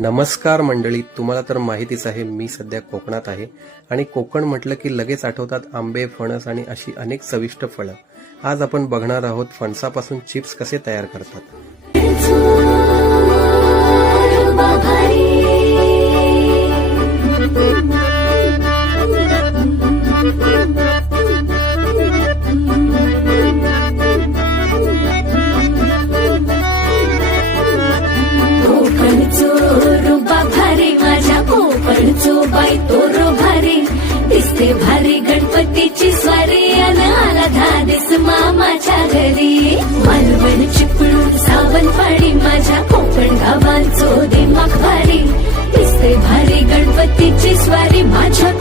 नमस्कार मंडळी, तुम्हाला तर माहितीच आहे मी सध्या कोकणात आहे आणि कोकण म्हटलं की लगेच आठवतात आंबे, फणस आणि अशी अनेक चविष्ट फळं. आज आपण बघणार आहोत फणसापासून चिप्स कसे तयार करतात. बाई तोरो भारी दिसते भारी गणपतीची स्वारी आला धादिस मामाच्या घरी. मालवण चिपळूण सावंतवाडी माझ्या कोकण गावांचो दिमाग भारी दिसते भारी गणपतीची स्वारी माझ्या